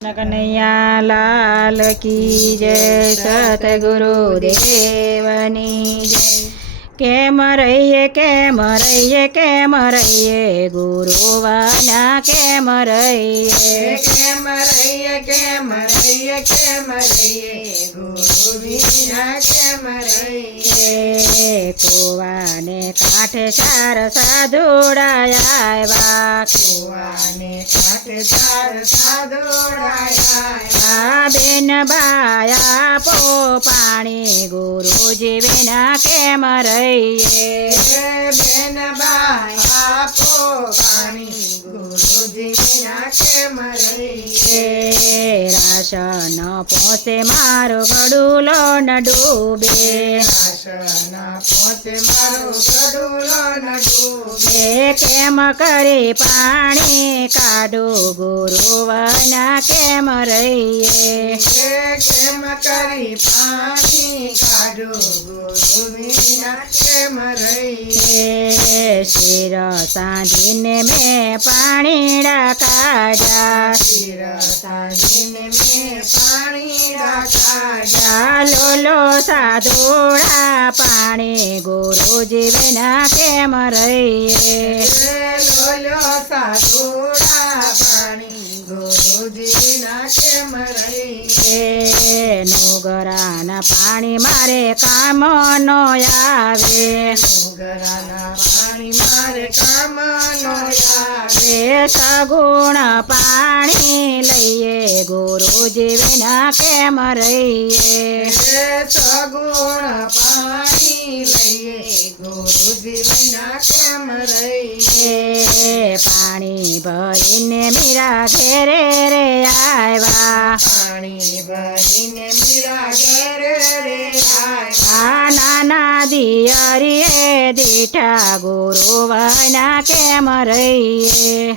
कन्हैया लाल की जय। सतगुरुदेवनी जय। केम रहिए गुरुवाना केम रहिए गुरु बिना केम रहिए। कुवाने काठे चार साधुड़ाया कुवाने काठे चार साधुड़ाया बेन बाया पो पाणी गुरुजी बिना केम रहिए बेन बाया पो पाणी गुरुजी बिना केम रहिए। राशन पोसे मारो गडुलो न डूबे राशन पोसे मारो गडुलो न डूबे। केम करे पाणी काढू गुरुवना केम रहिए केम करी पाणी काढू गुरु बिना केम रहिए। शिर साधीने में पाणीड़ा काढा शिर साधीने में पाणीड़ा काढा लोलो साधुड़ा पाणी गुरुजी बिना केम रहिए लोलो साधुड़ा पाणी गुरुजी बिना केम रहिए। नुगराना पाणी मारे काम नो आवे नुगराना पाणी मारे काम नो आवे। सगुण पाणी लइए गुरुजी बिना केम रहिए सगुण पाणी लइए गुरुजी बिना केम रहिए। पाणी भरीने मीरा घेरे रे आवा पाणी भरीने मीरा घेरे रे आया। नाना दियरिए दीठा गुरुवना केम रहिए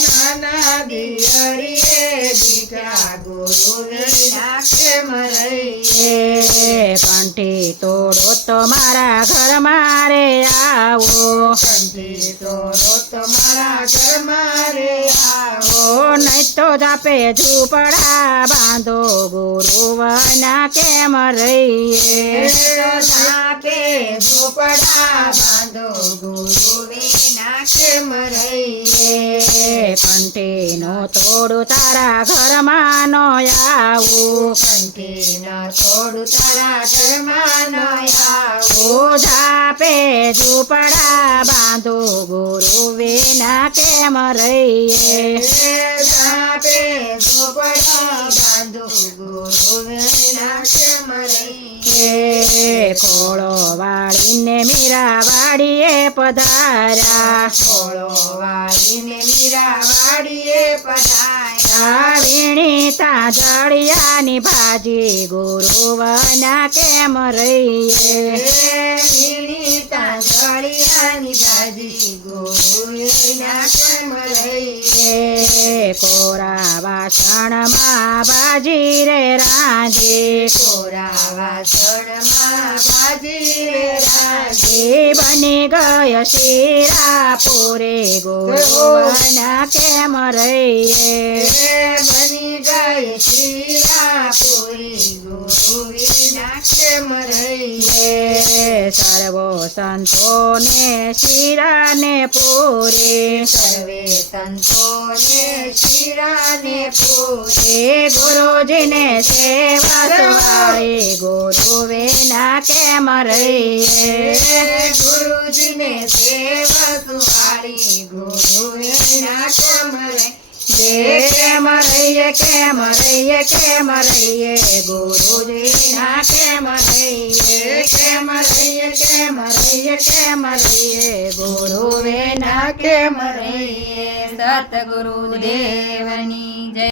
नाना दियरिए दीठा गुरु बिना केम रहिए। कंठी तोड़ो तो मारा घर मारे आवो कंठी तोड़ो तुम्हारा घर मारे आओ। नहीं तो जापे झूपड़ा बांधो गुरुवना केम रहिए जापे झूपड़ा बांधो गुरु बिना केम रहिए। कंठी नो तोड़ू तारा घर मानो आवो कंठी न तोड़ू तारा घर मानो आओ। जापे झूपड़ा बांधो गुरु बिना केम रहिए जापे झूपड़ा बांधो गुरु बिना केम रहिए। खोड़ो वाड़ीने मीरा वाड़ीए पधारा खोड़ो वाળીને મીરા વાડીએ પધાર્યા। વીણીતા જળિયાની ભાજી ગુરુવના કેમ રહીએ વીણીતા જળિયાની ભાજી ગુરુ વિના કેમ રહીએ। કોરા વાસણમાં ભાજી રે રાંધે કોરા વાસણમાં ભાજી રે રાંધે। બની ગય શીરા પૂરે ગુરુવના કેમ રહીએ બની ગઈ શીરા પૂરી ગુરુ વિના કેમ રહીએ। સર્વો સંતોને શિરાને પૂરે સર્વે સંતોને શિરાને પૂરે। ગુરુજીને સેવા સવારે ગુરુ વિના કેમ રહીએ ગુરુજીને સેવા સુવાળી ગુરુ વિના કેમ કેમ રહીએ ગુરુજીના કેમ રહીએ ગુરુ વિના કેમ રહીએ। સતગુરુદેવની જય।